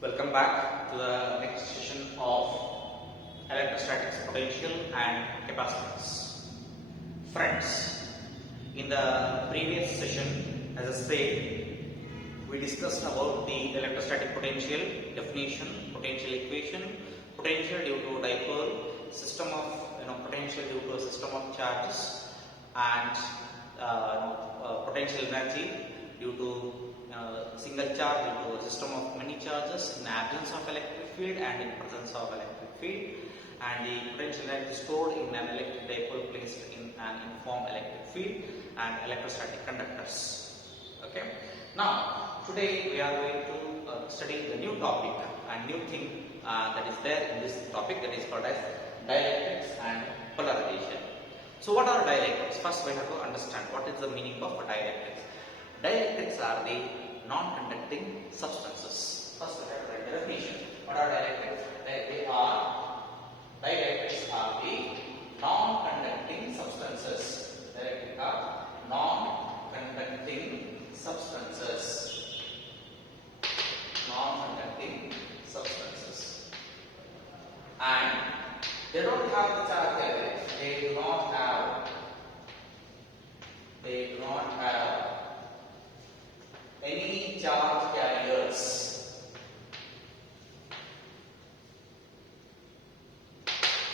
Welcome back to the next session of electrostatics, potential and capacitance. Friends, in the previous session, as I said, we discussed about the electrostatic potential, definition, potential equation, potential due to dipole, system of potential due to a system of charges, and potential energy due to single charge due to a system of many charges in absence of electric field and in presence of electric field, and the potential energy stored in an electric dipole placed in an uniform electric field and electrostatic conductors. Okay. Now today we are going to study the new topic and new thing that is there in this topic, that is called as dielectrics and polarization. So what are dielectrics? First we have to understand what is the meaning of dielectrics. Dielectrics are the non-conducting substances. First we have to write the definition. What are dielectrics? Dielectrics are the non-conducting substances. Dielectrics are non-conducting substances. Non-conducting substances. And they don't have the charge carriers. They do not have any charge carriers.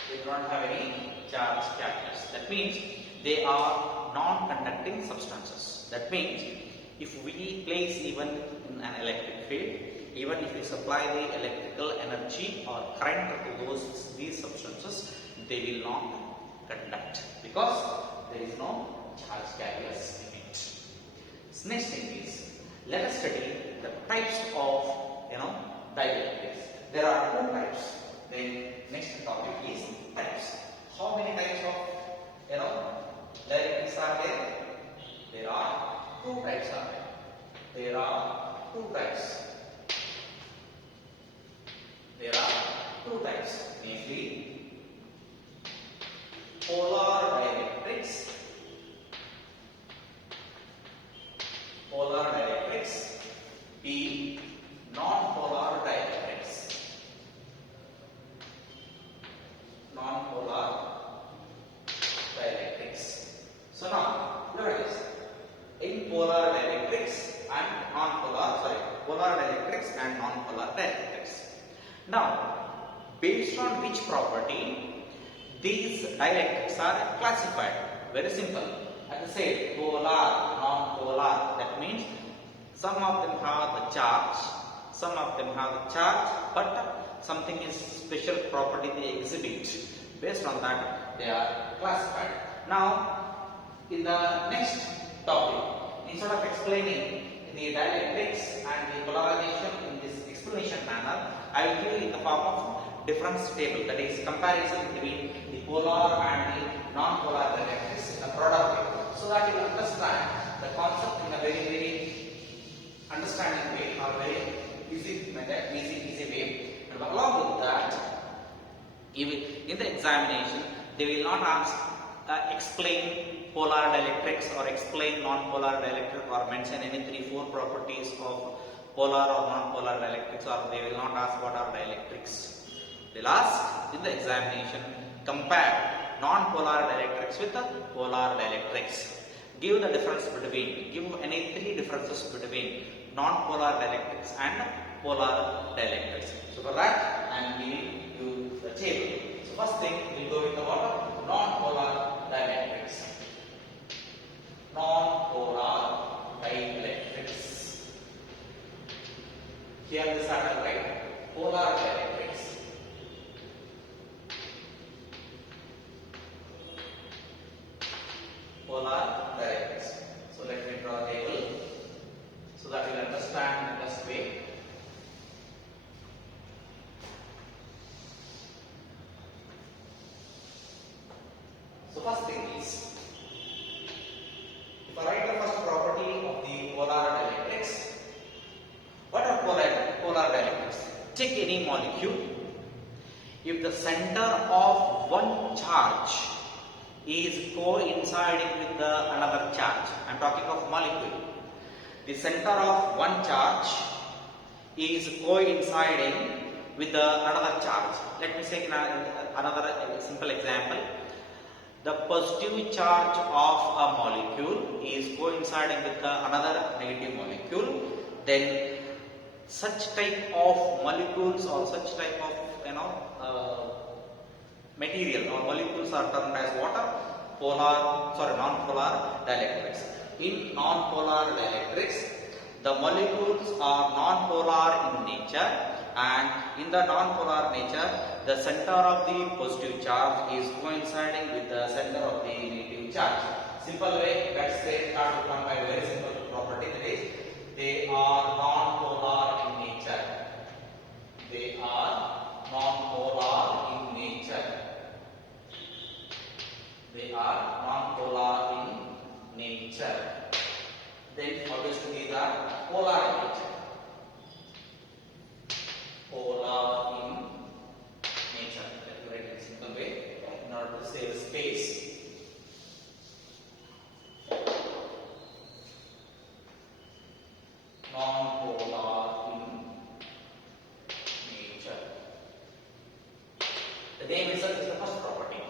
They do not have any charge carriers. That means they are non-conducting substances. That means if we place even in an electric field, even if we supply the electrical energy or current to these substances, they will not conduct because there is no charge carriers in it. Next thing is, let us study the types of dielectrics. There are two types. The next topic is types. How many types of dielectrics are there? There are two types. There are two types. There are two types, namely polar dielectrics. Polar dielectrics. B. Non-polar dielectrics. Non-polar dielectrics. So now, look at this. In polar dielectrics and polar dielectrics and non-polar dielectrics. Now, based on which property these dielectrics are classified? Very simple. As I said, polar, non-polar. That means some of them have the charge, some of them have the charge, but something is special property they exhibit. Based on that, they are classified. Now, in the next topic, instead of explaining the dielectrics and the polarization in this explanation manner, I will give you in the form of difference table, that is comparison between the polar and the non-polar dielectrics in a product way, so that you understand the concept in a very understanding way or very easy method, easy way. And along with that, in the examination, they will not ask explain polar dielectrics or explain non-polar dielectric or mention any 3-4 properties of polar or non-polar dielectrics, or they will not ask what are dielectrics. They will ask in the examination, compare non-polar dielectrics with the polar dielectrics. Give the difference between, give any 3 differences between non-polar dielectrics and polar dielectrics. So for that, I am giving you the table. So first thing, we will go with the what? Non-polar dielectrics. Non-polar dielectrics. Here this are right, polar dielectrics. Polar dielectrics. So let me draw a table so that you will understand the best way. So first thing is, if I write the first property of the polar dielectrics, what are polar dielectrics? Take any molecule. If the center of one charge is coinciding with another charge, I am talking of molecule. The center of one charge is coinciding with another charge. Let me take another simple example. The positive charge of a molecule is coinciding with another negative molecule. Then such type of molecules or such type of material or molecules are termed as what? Non-polar dielectrics. In non-polar dielectrics, the molecules are non-polar in nature, and in the non-polar nature, the center of the positive charge is coinciding with the center of the negative charge. Simple way, let's say, start to come by a very simple property, that is, they are non-polar in nature. They are non-polar in nature. They are non-polar in nature. Then obviously they are polar in nature. Polar in nature. Let me write it in a simple way in order to save space. Non-polar in nature. The name itself is the first property.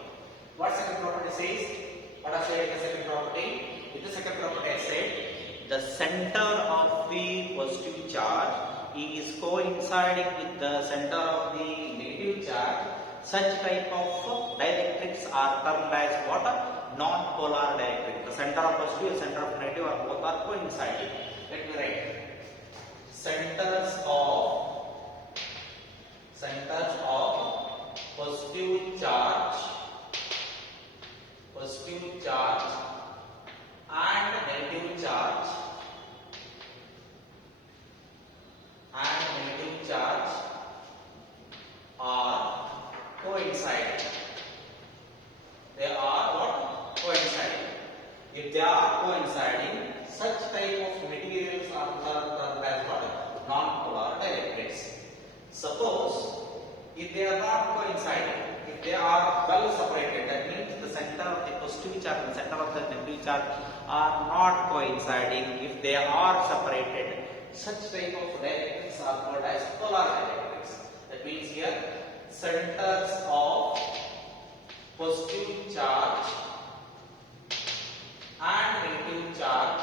What second property says? What I said in the second property? In the second property I said the center of the positive charge is coinciding with the center of the negative charge. Such type of dielectrics are termed as what? Non-polar dielectric. The center of positive and center of negative are both are coinciding. Let me write. Centers of positive charge and negative charge are coinciding. They are what? Coinciding. If they are coinciding, such type of materials are termed as what? Non-polar dielectrics. Suppose if they are not coinciding, if they are well separated, that means the center of the positive charge and center of the negative charge are not coinciding. If they are separated, such type of dielectrics are called as polar dielectrics. That means here centers of positive charge and negative charge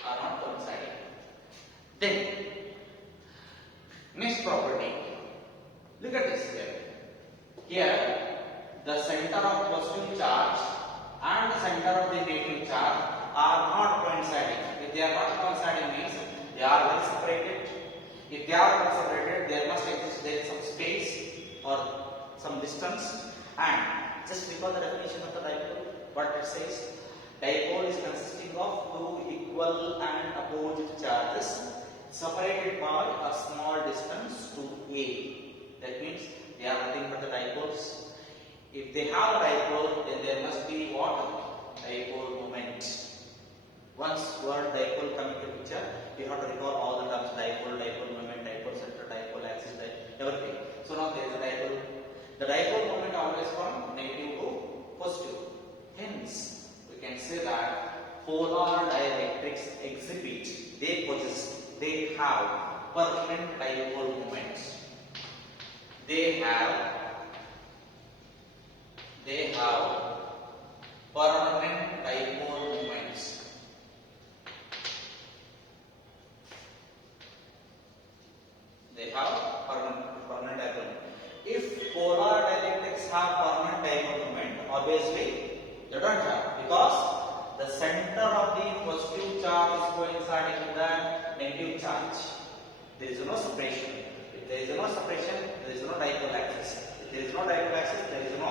are not coinciding. Then next property. Look at this here. Here the center of positive charge and the center of the negative charge are not coinciding. If they are not coinciding means they are well separated. If they are well separated, there must exist there some space or some distance. And just because the definition of the dipole, what it says, dipole is consisting of two equal and opposite charges separated by a small distance to A. That means they are nothing but the dipoles. If they have a dipole, then there must be what? Dipole moment. Once word dipole come into picture, you have to recall all the terms: dipole, dipole moment, dipole center, dipole axis, everything. So now there is a dipole. The dipole moment always from negative to positive. Hence, we can say that polar dielectrics exhibit, they possess, they have permanent dipole moments. They have permanent dipole moments. They have permanent dipole moment. If polar dielectrics have permanent dipole moment, obviously they don't have, because the center of the positive charge is coinciding with the negative charge. There is no separation. If there is no separation, there is no dipole axis. If there is no dipole axis, there is no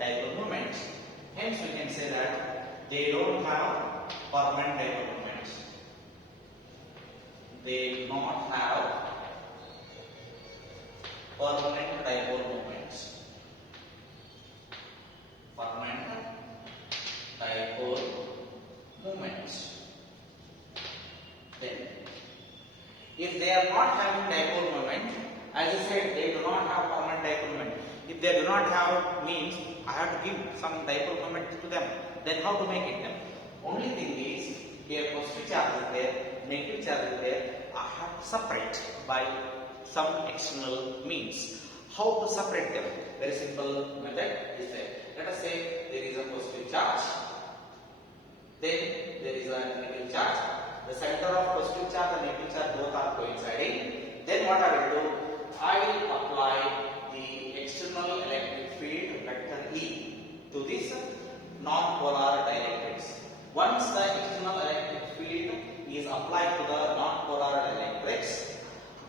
dipole moment. Hence, we can say that they don't have permanent dipole moment. They do not have permanent dipole moments. Permanent dipole moments. Then If they are not having dipole moment, as I said, they do not have permanent dipole moment. If they do not have, means I have to give some dipole moment to them. Then how to make it them? Only thing is, here positive charge is there, negative charge is there. I have to separate by some external means. How to separate them? Very simple method is there. Let us say there is a positive charge, then there is a negative charge. The center of positive charge and negative charge both are coinciding. Then what I will do? I will apply the external electric field vector E to this non-polar dielectrics. Once the external electric field is applied to the non-polar dielectrics,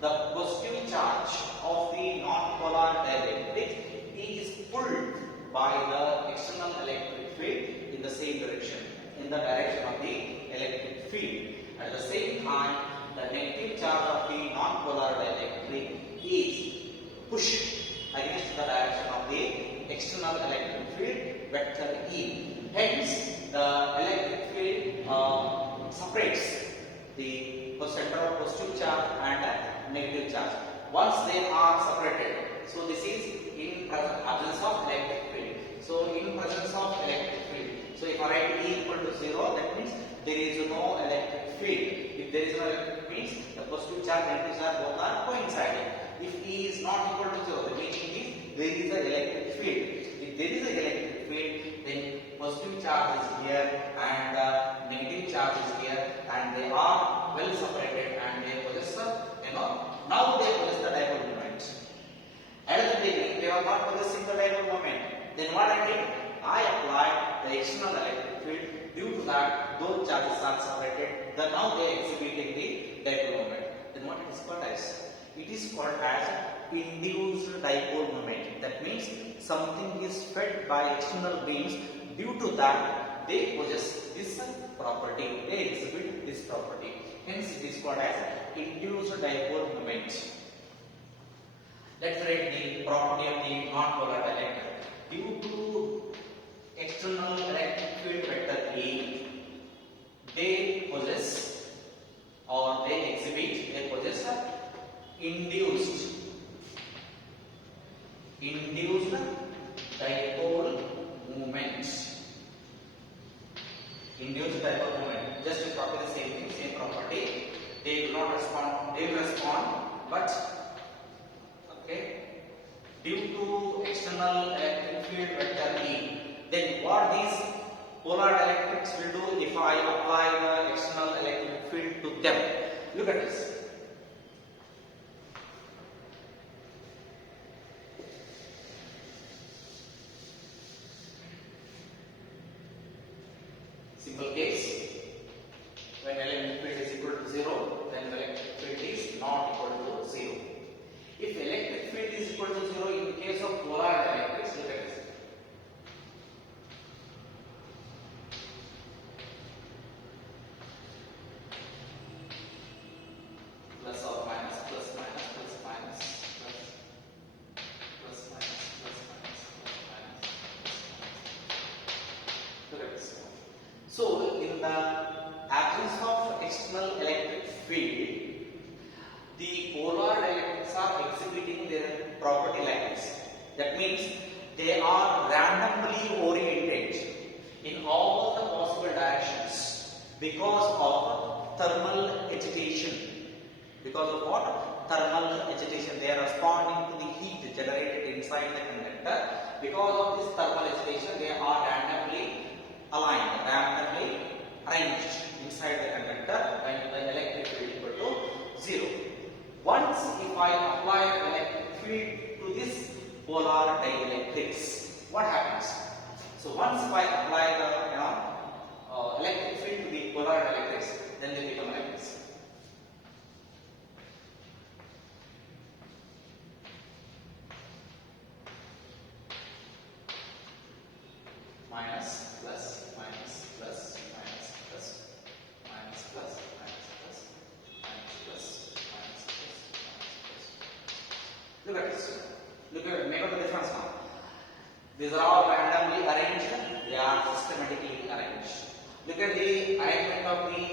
the positive charge of the non-polar dielectric is pulled by the external electric field in the same direction, in the direction of the electric field. At the same time, the negative charge of the non-polar dielectric is pushed against the direction of the external electric field vector E. Hence, the electric field separates the center of positive charge and negative charge. Once they are separated, so this is in presence of electric field. So in presence of electric field, so if I write E equal to 0, that means there is no electric field. If there is no electric field, means the positive charge and negative charge both are coinciding. If E is not equal to 0, the meaning is there is an electric field. If there is an electric field, then positive charge is here and negative charge is here, and they are well separated and they possess now they possess the dipole moment. At the beginning they are not possessing the dipole moment. Then what I did? I applied the external electric field. Due to that, those charges are separated. Then now they are exhibiting the dipole moment. Then what it is called as? It is called as induced dipole moment. That means something is fed by external beams. Due to that, they possess this property. They exhibit this property. Hence, it is called as induced dipole moment. Let's write the property of the non-polar dielectric. Due to external electric field vector E, they possess or they exhibit, they possess induced dipole moment. Induced dipole moment. Just to copy the same thing, same property. They do not respond, they will respond, but okay, due to external electric field vector E. Then what these polar dielectrics will do if I apply the external electric field to them? Look at this. Simple case. When electric field is equal to 0, then the electric field is not equal to 0. If electric field is equal to 0 in the case of polar dielectrics, look at this. Plus or minus, plus minus, plus minus, plus minus, plus minus, plus minus. Look at this. So, in the absence of external electric field, the polar dielectrics are exhibiting their property like this. That means they are randomly oriented in all the possible directions because of thermal agitation. Because of what? Thermal agitation. They are responding to the heat generated inside the conductor. Because of this thermal agitation, they are randomly aligned, randomly arranged inside the conductor when the electric field is equal to 0. Once if I apply electric field to this polar dielectrics, what happens? So once if I apply the electric field to the polar dielectrics, then they become like this. Minus, plus, minus, plus, minus, plus, minus, plus, minus, plus, minus, plus, minus, plus, minus, plus. Look at this. Look at, make out the difference now. These are all randomly arranged. They are systematically arranged. Look at the arrangement of the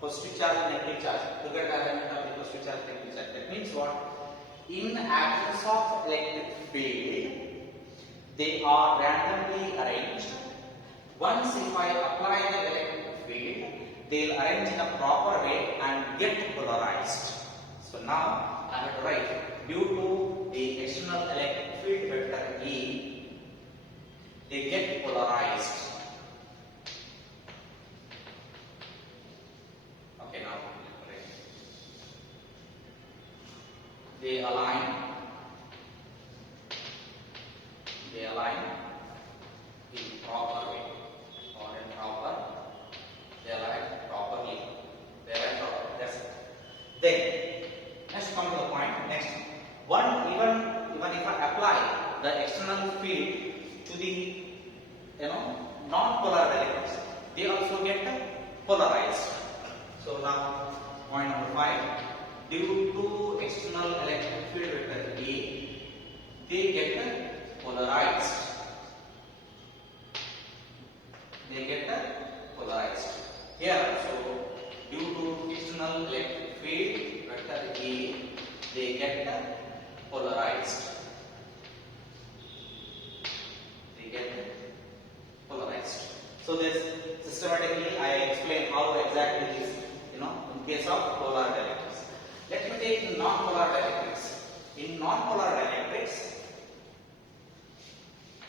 positive positive charge and negative charge to get alignment of the positive charge and negative charge. That means what? In absence of electric field, they are randomly arranged. Once if I apply the electric field, they will arrange in a proper way and get polarized. So now I have to write, due to the external electric field vector E, they get polarized. Okay, now they align in proper way or improper. They align properly. They align properly. That's it. Then let's come to the point. Next, even if I apply the external field to the non-polar electrons, they also get polarized. So now point number 5, due to external electric field vector A, they get polarized. They get polarized. Here, so due to external electric field vector A, they get polarized. They get polarized. So this systematically I explain how exactly this, in case of polar dielectrics. Let me take non-polar dielectrics. In non-polar dielectrics,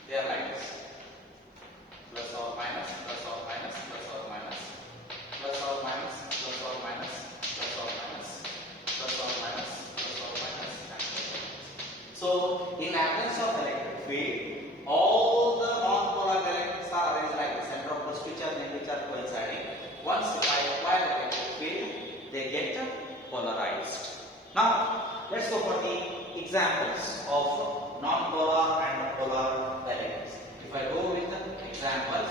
they are like this: plus or minus, plus or minus, plus or minus, plus or minus, plus or minus, plus or minus, plus or minus, plus or minus. So in absence of electric field, all the non-polar dielectrics are arranged like the center of positive charge, negative charge coinciding. Once I apply the electric field, they get polarized. Now let's go for the examples of non-polar and polar dielectrics. If I go with the examples,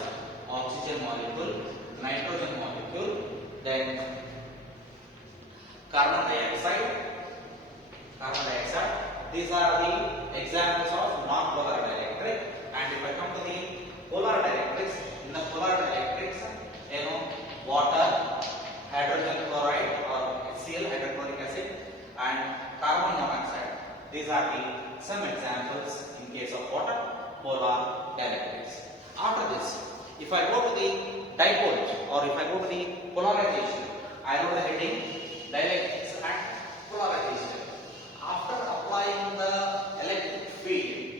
oxygen molecule, nitrogen molecule, then carbon dioxide. These are the examples of non-polar dielectric. And if I come to the polar dielectrics, in the polar dielectrics, water, hydrogen chloride or HCl, hydrochloric acid, and carbon monoxide. These are the some examples in case of water polar dielectrics. After this, if I go to the dipoles or if I go to the polarization, I know the heading dielectrics and polarization. After applying the electric field,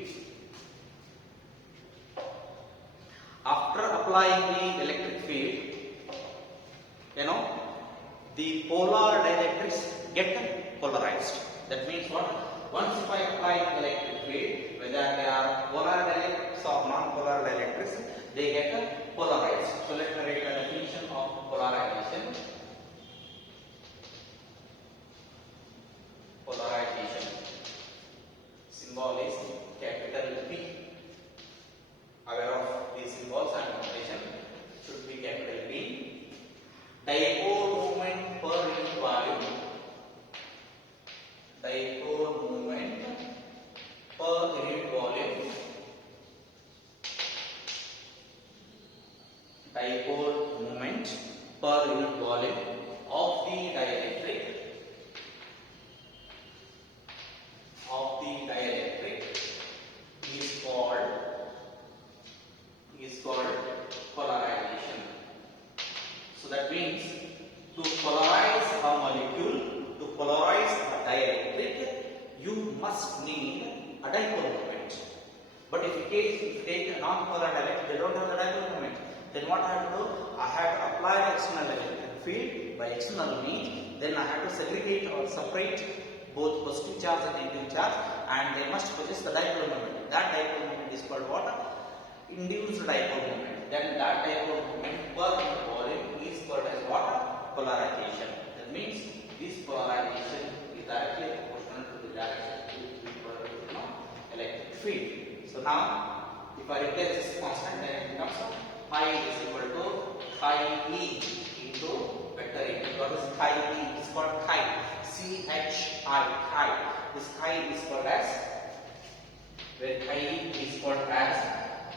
the polar dielectrics get polarized. That means what? Once if I apply electric field, whether they are polar dielectrics or non-polar dielectrics, they get polarized. So let me write the definition of polarization. Polarization. Symbol is capital P. Aware of these symbols and notation should be capital P. Dipole moment per unit volume. Dipole moment per unit volume. Dipole moment per unit volume of the dielectric. Is called polarization. So that means to polarize a molecule, to polarize a dielectric, you must need a dipole moment. But if you take a non-polar dielectric, they don't have the dipole moment. Then what I have to do? I have to apply the external electric field by external means. Then I have to segregate or separate both positive charge and negative charge, and they must possess the dipole moment. That dipole moment is called what? Induced dipole moment. Then that dipole moment per unit volume is called as what? Polarization. That means this polarization is directly proportional to the direction to electric field. So now, if I replace this constant, then it becomes phi is equal to phi E into vector E. What is phi E? It's called chi. C-H-I, chi. This chi is called as, where chi is called as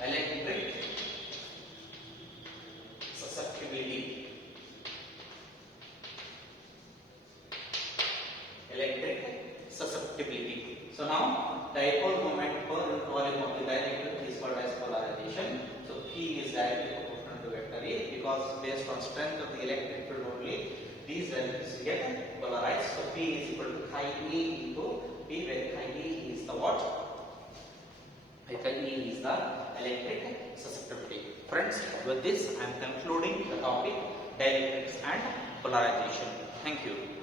electric susceptibility. electric susceptibility. So now dipole moment per volume of the dielectric is called as polarization. So P is directly proportional to vector A, because based on strength of the electric field only these values get polarized. So P is equal to chi E into P, where chi E is the what? Chi E is the electric susceptibility. Friends, with this I am concluding the topic dielectrics and polarization. Thank you.